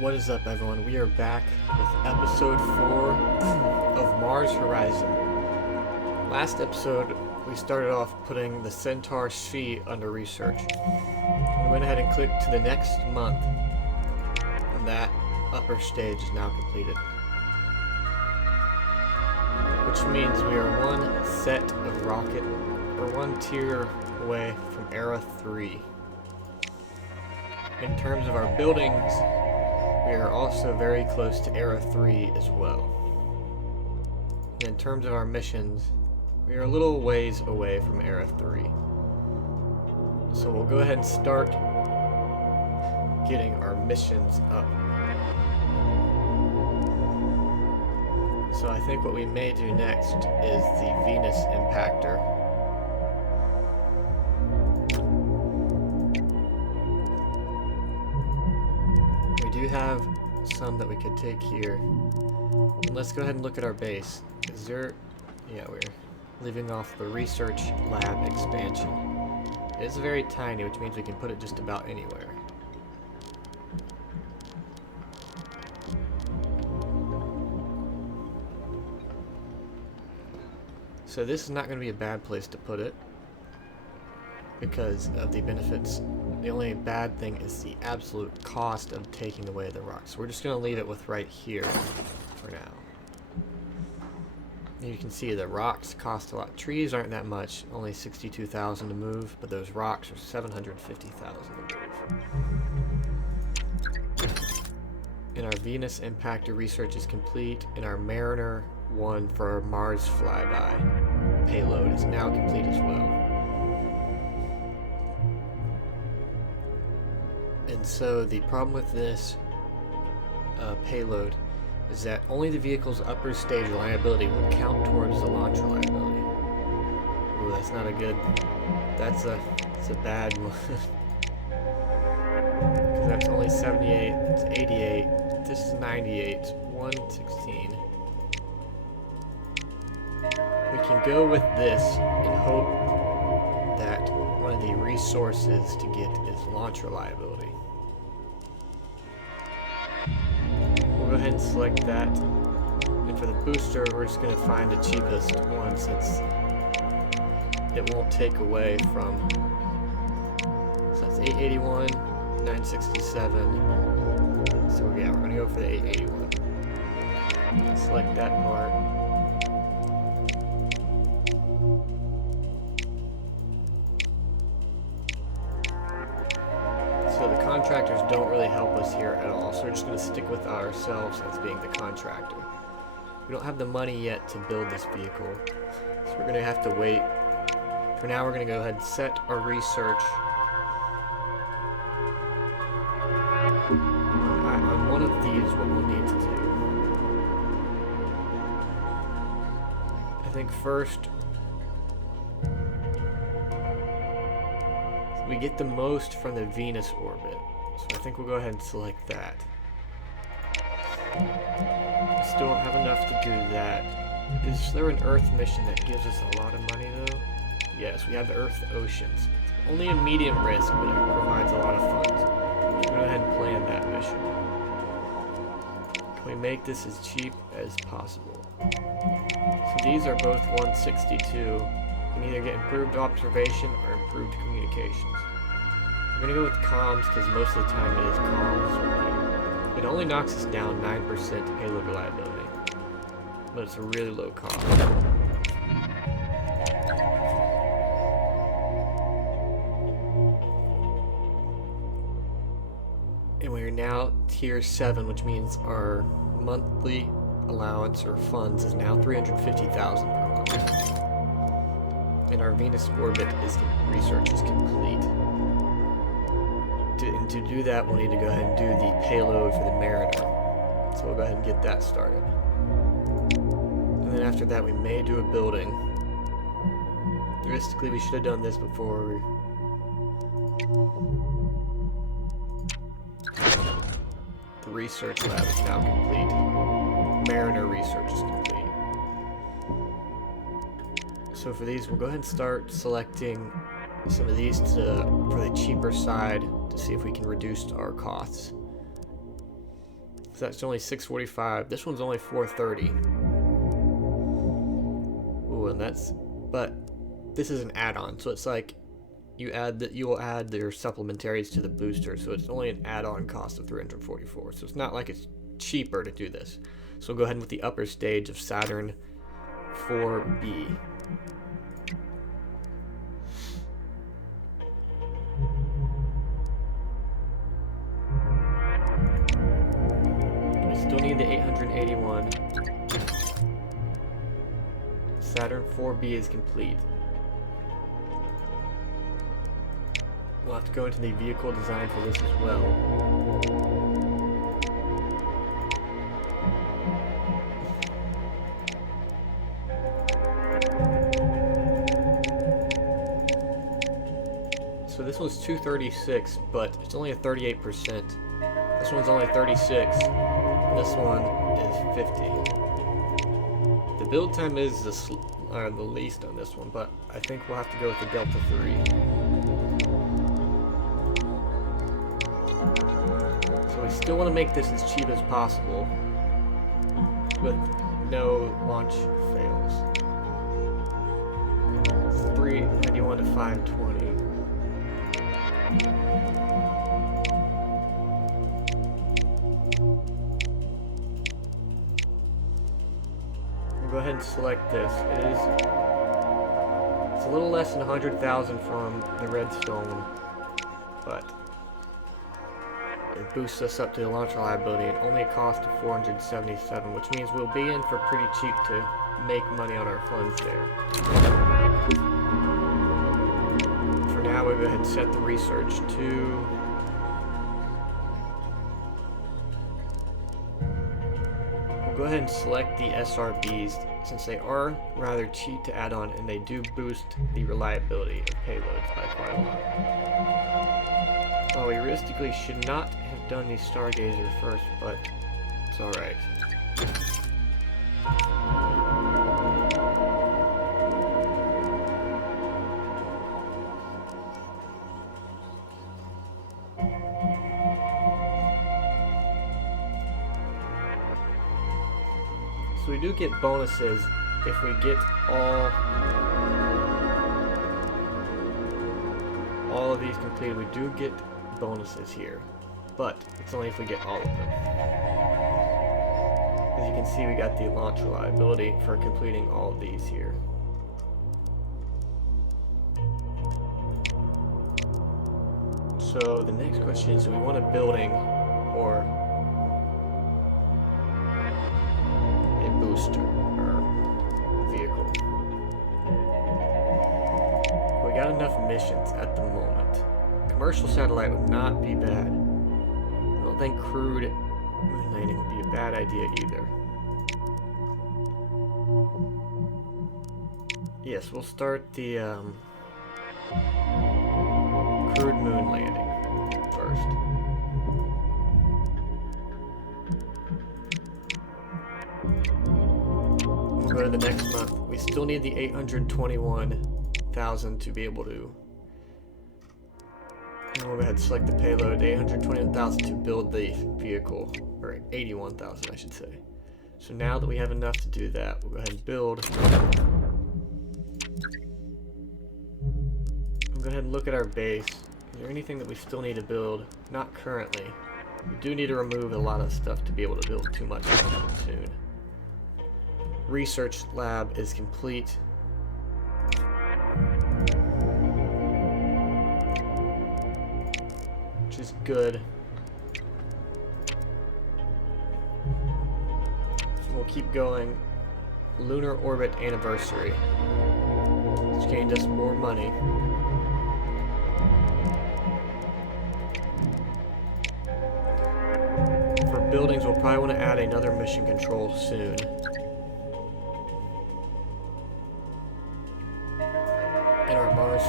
What is up, everyone? We are back with episode 4 of Mars Horizon. Last episode, we started off putting the Centaur Sea under research. We went ahead and clicked to the next month, and that upper stage is now completed. Which means we are one set of rocket, or one tier away from Era 3. In terms of our buildings, we are also very close to Era 3 as well. And in terms of our missions, we are a little ways away from Era 3. So we'll go ahead and start getting our missions up. So I think what we may do next is the Venus Impactor. We do have some that we could take here. And let's go ahead and look at our base. Is there... yeah, we're leaving off the research lab expansion. It is very tiny, which means we can put it just about anywhere. So this is not going to be a bad place to put it because of the benefits. The only bad thing is the absolute cost of taking away the rocks. So we're just going to leave it with right here for now. You can see the rocks cost a lot. Trees aren't that much, only 62,000 to move, but those rocks are 750,000 to move. And our Venus Impactor research is complete, and our Mariner 1 for our Mars flyby payload is now complete as well. And so the problem with this payload is that only the vehicle's upper stage reliability will count towards the launch reliability. Ooh, that's not a good... That's a bad one. Because that's only 78, it's 88, this is 98, 116. We can go with this and hope that one of the resources to get is launch reliability. We'll go ahead and select that. And for the booster, we're just going to find the cheapest one since it won't take away from... So that's 881, 967. So yeah, we're going to go for the 881. Select that part. So the contractors don't really help us here at all, so we're just going to stick with ourselves as being the contractor. We don't have the money yet to build this vehicle, so we're going to have to wait. For now, we're going to go ahead and set our research on one of these, what we'll need to do. I think first, we get the most from the Venus orbit, so I think we'll go ahead and select that. We still don't have enough to do that. Is there an Earth mission that gives us a lot of money though? Yes, we have the Earth Oceans. Only a medium risk, but it provides a lot of funds. We'll go ahead and plan that mission. Can we make this as cheap as possible? So these are both 162. You can either get improved observation or improved communications. I'm going to go with comms because most of the time it is comms. It only knocks us down 9% payload reliability, but it's a really low cost. And we are now tier 7, which means our monthly allowance or funds is now 350,000 per month. And our Venus orbit research is complete. To do that, we'll need to go ahead and do the payload for the Mariner. So we'll go ahead and get that started. And then after that, we may do a building. Realistically, we should have done this before the research lab is now complete. Mariner research is complete. So for these, we'll go ahead and start selecting some of these for the cheaper side to see if we can reduce our costs. So that's only 645. This one's only 430. Ooh, and that's, but this is an add-on, so it's like you will add your supplementaries to the booster, so it's only an add-on cost of 344. So it's not like it's cheaper to do this. So we'll go ahead with the upper stage of Saturn 4B. We still need the 881. Saturn 4B is complete. We'll have to go into the vehicle design for this as well. So this one's 236, but it's only a 38%. This one's only 36, and this one is 50. The build time is the least on this one, but I think we'll have to go with the Delta 3. So we still want to make this as cheap as possible, with no launch fails. 391 to 520. We'll go ahead and select this. It's a little less than 100,000 from the Redstone, but it boosts us up to the launch reliability at only a cost of 477, which means we'll be in for pretty cheap to make money on our funds there. For now, we'll go ahead and set the research to go ahead and select the SRBs, since they are rather cheap to add on and they do boost the reliability of payloads by quite a lot. Well, we realistically should not have done the Stargazer first, but it's alright. So we do get bonuses if we get all of these completed. We do get bonuses here, but it's only if we get all of them. As you can see, we got the launch reliability for completing all of these here. So the next question is, do we want a building or booster or vehicle? We got enough missions at the moment. Commercial satellite would not be bad. I don't think crewed moon landing would be a bad idea either. Yes, we'll start the crewed moon landing first. Go to the next month. We still need the 821,000 to be able to. And we'll go ahead and select the payload. 821,000 to build the vehicle, or 81,000, I should say. So now that we have enough to do that, we'll go ahead and build. We'll go ahead and look at our base. Is there anything that we still need to build? Not currently. We do need to remove a lot of stuff to be able to build too much soon. Research lab is complete. Which is good. So we'll keep going. Lunar orbit anniversary. Which gained us more money. For buildings, we'll probably want to add another mission control soon.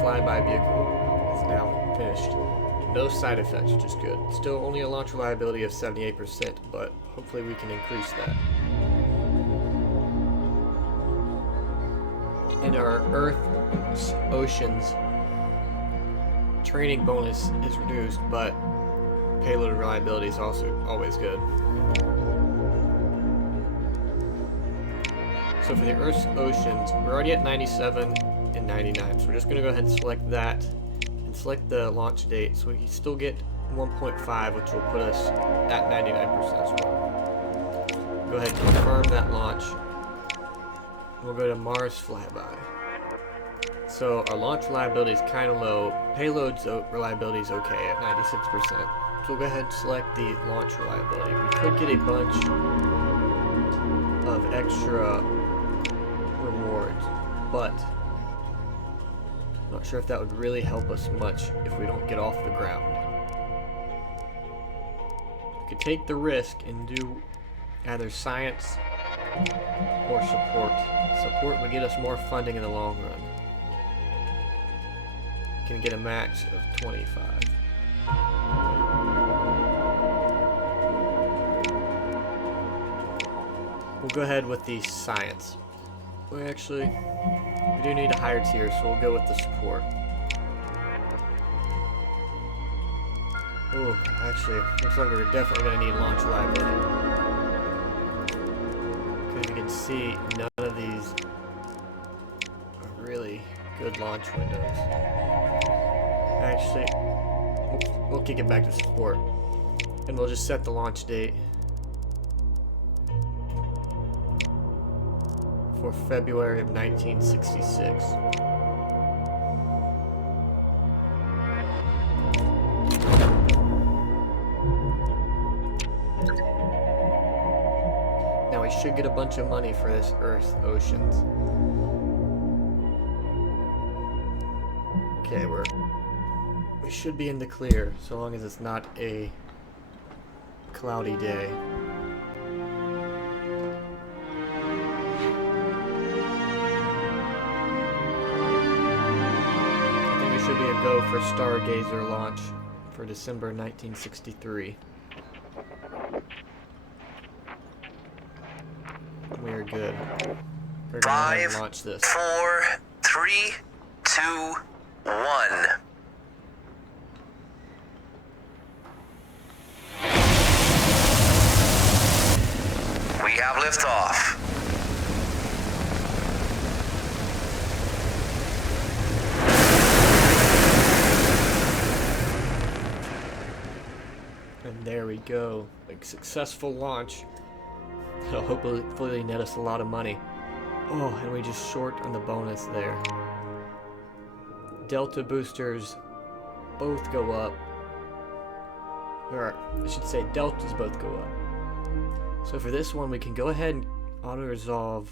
Flyby vehicle is now finished. No side effects, which is good. Still only a launch reliability of 78%, but hopefully we can increase that. And our Earth's Oceans training bonus is reduced, but payload reliability is also always good. So for the Earth's oceans, we're already at 97 and 99. So we're just going to go ahead and select that and select the launch date. So we still get 1.5, which will put us at 99% as well. Go ahead and confirm that launch. We'll go to Mars flyby. So our launch reliability is kind of low. Payload's reliability is okay at 96%. So we'll go ahead and select the launch reliability. We could get a bunch of extra rewards, but I'm not sure if that would really help us much if we don't get off the ground. We could take the risk and do either science or support. Support would get us more funding in the long run. Can get a max of 25. We'll go ahead with the science. We do need a higher tier, so we'll go with the support. Oh, actually, looks like we're definitely going to need launch reliability. Because you can see, none of these are really good launch windows. Actually, we'll kick it back to support, and we'll just set the launch date for February of 1966. Now we should get a bunch of money for this Earth oceans. Okay, we should be in the clear, so long as it's not a cloudy day. I think we should be a go for Stargazer launch for December 1963. We are good. We're gonna go ahead and launch this. 4, 3, 2, 1. We have liftoff. And there we go. A successful launch. It'll hopefully net us a lot of money. Oh, and we just short on the bonus there. Delta boosters both go up. Or I should say deltas both go up. So for this one, we can go ahead and auto-resolve,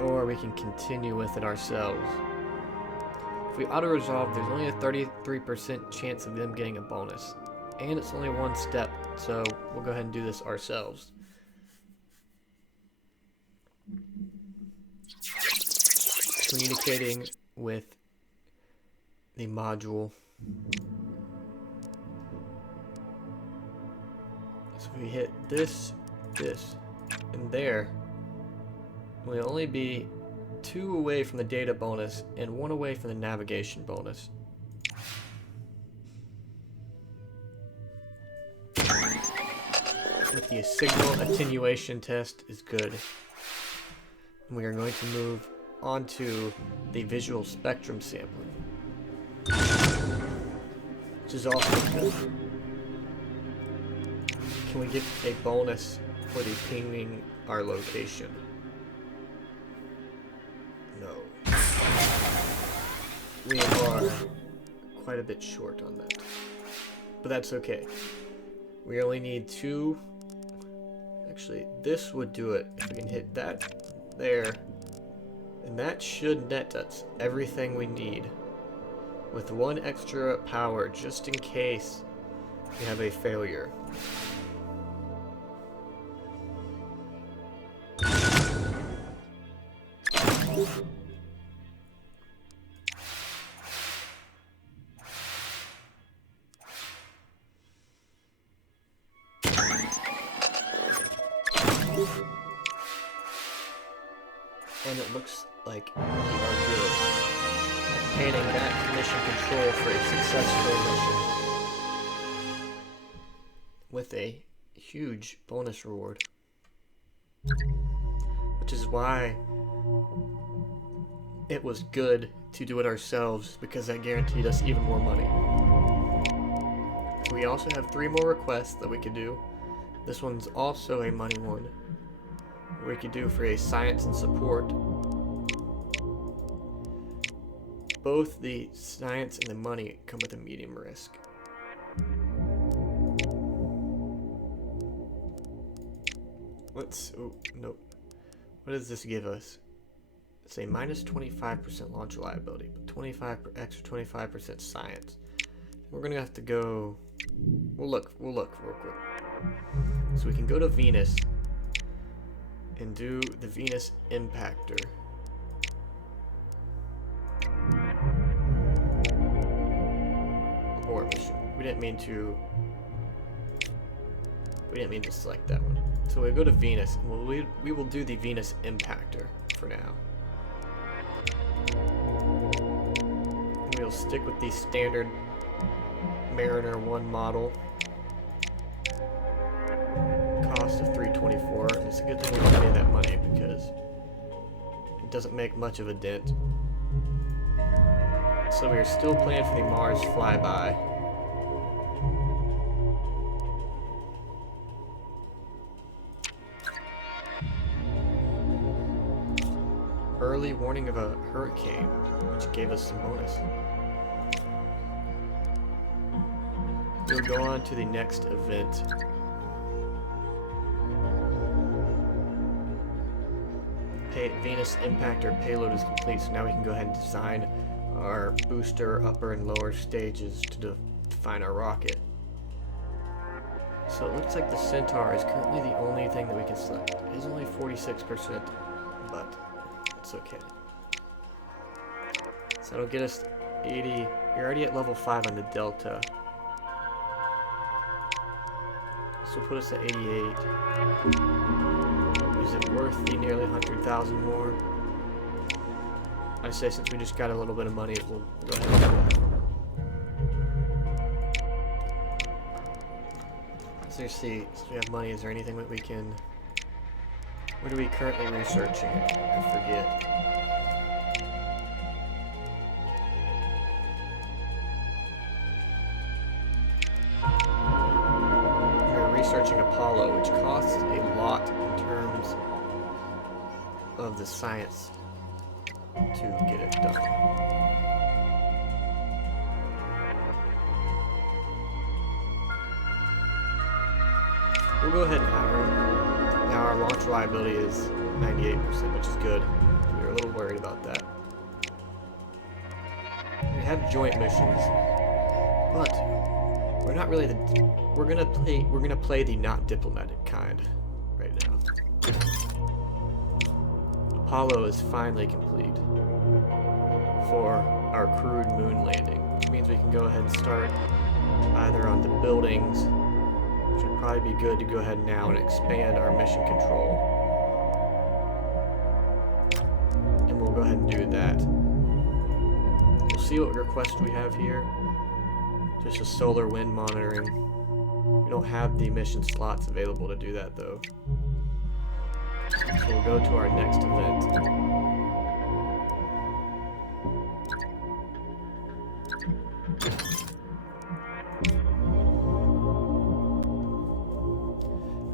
or we can continue with it ourselves. If we auto-resolve, there's only a 33% chance of them getting a bonus. And it's only one step, so we'll go ahead and do this ourselves. Communicating with the module. So we hit this, and there. We'll only be 2 away from the data bonus and 1 away from the navigation bonus. With the signal attenuation test is good. And we are going to move onto the visual spectrum sampling, which is also good. Can we get a bonus for the pinging our location? No. We are quite a bit short on that. But that's okay. We only need 2. Actually, this would do it. If we can hit that there. And that should net us everything we need. With 1 extra power, just in case we have a failure. And it looks like we are good. Obtaining that mission control for a successful mission with a huge bonus reward. Which is why it was good to do it ourselves, because that guaranteed us even more money. We also have 3 more requests that we could do. This one's also a money one. We could do for a science and support. Both the science and the money come with a medium risk. Oh, nope. What does this give us? It's a minus 25% launch reliability, but extra 25% science. We're gonna have to go. We'll look real quick. So we can go to Venus and do the Venus Impactor. Abort mission. We didn't mean to select that one. So we'll go to Venus, and we will do the Venus Impactor for now. And we'll stick with the standard Mariner 1 model. Cost of 324. And it's a good thing we don't pay that money because it doesn't make much of a dent. So we are still planning for the Mars flyby. Early warning of a hurricane, which gave us some bonus. We'll go on to the next event. Venus Impactor payload is complete, so now we can go ahead and design our booster upper and lower stages to define our rocket. So it looks like the Centaur is currently the only thing that we can select. It is only 46%, but it's okay. So that'll get us 80. You're already at level 5 on the Delta. This will put us at 88. Is it worth the nearly 100,000 more? I say since we just got a little bit of money, we'll go ahead and do that. So you see, since we have money, is there anything that we can... What are we currently researching? I forget. We're researching Apollo, which costs a lot in terms of the science to get it done. We'll go ahead and hire him. Now our launch reliability is 98%, which is good. We were a little worried about that. We have joint missions, but we're not really we're gonna play the not diplomatic kind right now. Apollo is finally complete for our crewed moon landing, which means we can go ahead and start either on the buildings, which would probably be good to go ahead now and expand our mission control. And we'll go ahead and do that. We'll see what request we have here. Just a solar wind monitoring. We don't have the mission slots available to do that though. So we'll go to our next event.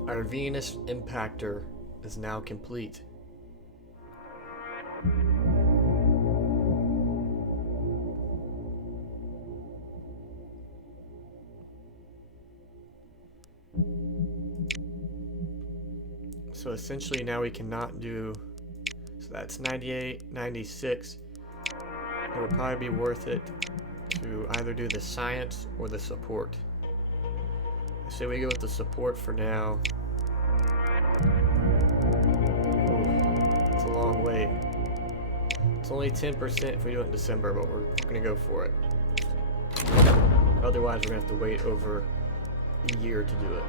Our Venus Impactor is now complete. So essentially now we cannot do, so that's 98, 96. It would probably be worth it to either do the science or the support. I say we go with the support for now. Ooh, that's a long wait. It's only 10% if we do it in December, but we're gonna go for it. Otherwise we're gonna have to wait over a year to do it.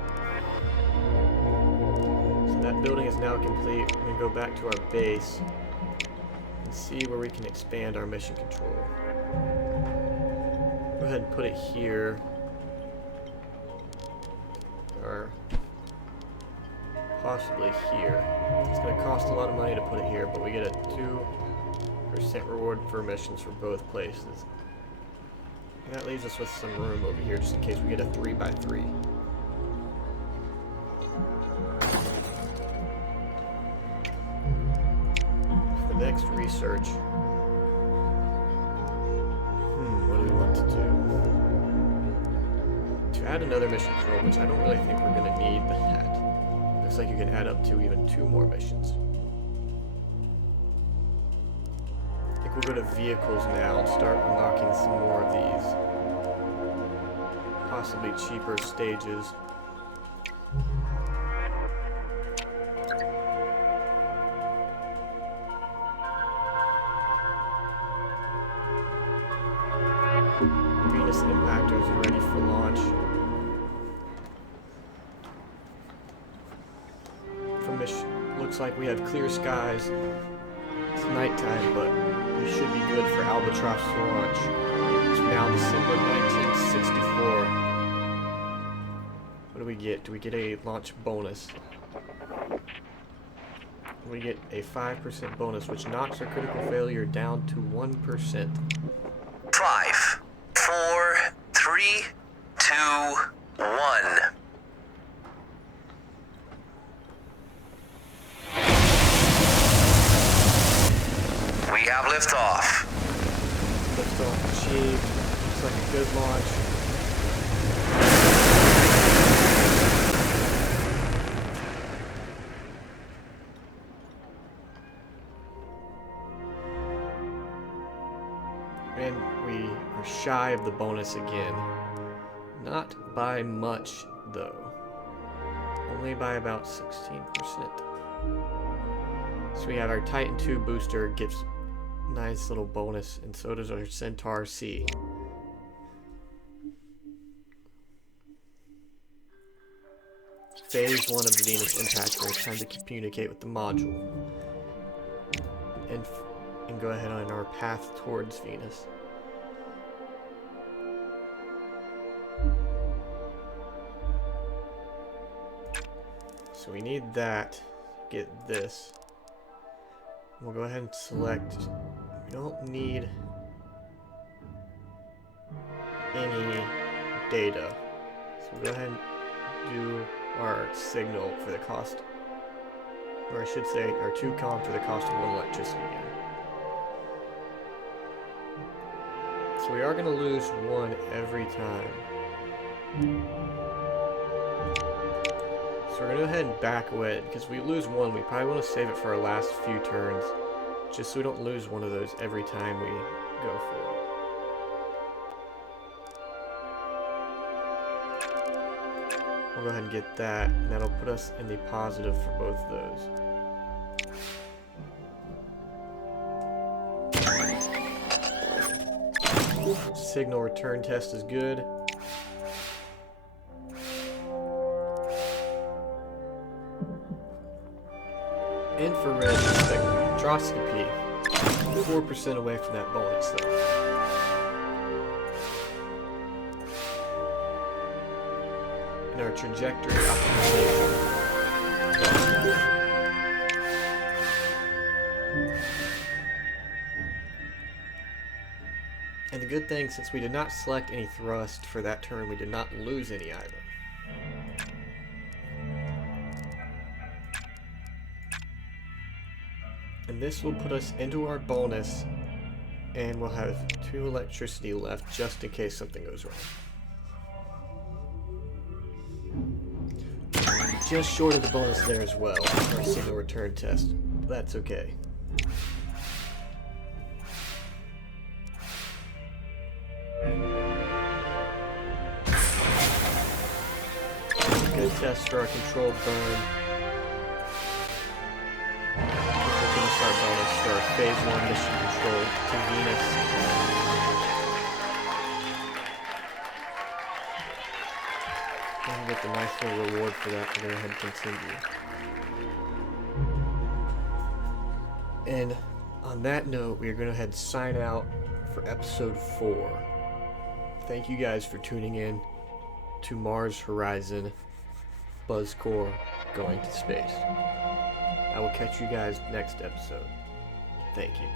That building is now complete. We're going to go back to our base and see where we can expand our mission control. Go ahead and put it here. Or possibly here. It's going to cost a lot of money to put it here, but we get a 2% reward for missions for both places. And that leaves us with some room over here just in case we get a 3x3. For the next research, what do we want to do? To add another mission control, which I don't really think we're going to need that. Looks like you can add up to even 2 more missions. I think we'll go to vehicles now and start unlocking some more of these. Possibly cheaper stages. Venus Impactor is ready for launch. Looks like we have clear skies. It's nighttime, but we should be good for Albatross to launch. It's now December 1964. What do we get? Do we get a launch bonus? We get a 5% bonus, which knocks our critical failure down to 1%. 5, 4, 3, 2, 1. We have liftoff. Liftoff achieved. Looks like a good launch. And we are shy of the bonus again. Not by much, though. Only by about 16%. So we have our Titan II booster, gives nice little bonus, and so does our Centaur C. Phase 1 of the Venus Impactor. It's time to communicate with the module. And go ahead on our path towards Venus. So we need that. Get this. We'll go ahead and select. We don't need any data. So we'll go ahead and do our signal for the cost. Or I should say our 2 comm for the cost of 1 electricity again. So we are going to lose 1 every time. So we're going to go ahead and back away, because if we lose 1, we probably want to save it for our last few turns, just so we don't lose 1 of those every time we go for it. We'll go ahead and get that, and that'll put us in the positive for both of those. Signal return test is good. Infrared spectroscopy. 4% away from that bonus, though. And our trajectory optimization. And the good thing, since we did not select any thrust for that turn, we did not lose any either. And this will put us into our bonus, and we'll have 2 electricity left just in case something goes wrong. Just short of the bonus there as well, our signal return test. That's okay. Good test for our controlled burn. Our bonus for our phase 1 mission control to Venus. And get the nice little reward for that. We're going to go ahead and continue. And on that note, we are going to go ahead and sign out for episode 4. Thank you guys for tuning in to Mars Horizon Buzzcore. going to space. I will catch you guys next episode. Thank you.